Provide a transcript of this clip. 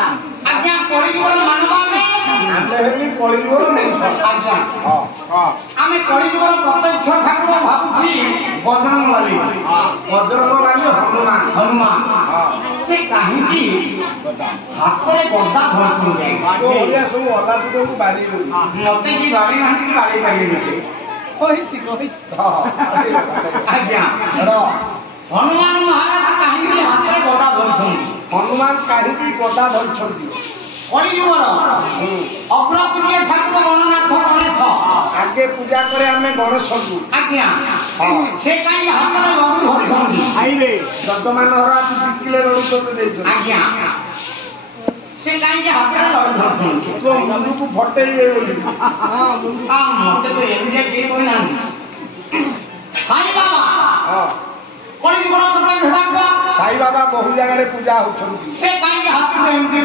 आज्ञा कलियुगर मानव आमे कलियुगर आज्ञा आमे कलियुगर प्रत्यक्ष ठाकुर भाबुछि बजरंगबली हनुमान हनुमान से काहींकी हातरे गदा धरछुंगे ओरिया सब अलादुको बाड़ी मते की बाड़ी नाही बाड़ी पाइले आज्ञा हनुमान महाराज काहींकी हातरे गदा धरछुंगे हनुमान काहींकी गदा धरछुंगे कलियुगर अग्रपूज्य ठाकुर गणनाथ गणेश आगे पूजा करे आमे गणेश आज्ञा से काई हातरे लड्डू धरछुंगे आइले दतमान हरा 2 किलो लड्डू तो देछो आज्ञा से काई के हातरे लड्डू धरछुंगे तो मुंडू को फटेइले बोली हां मुंडू मते तो एमिया के कोई ना साई बाबा कलियुगर प्रत्यक्ष ठाकुर साई बाबा बहु जगह रे पूजा होछंती से काई के हातरे एमती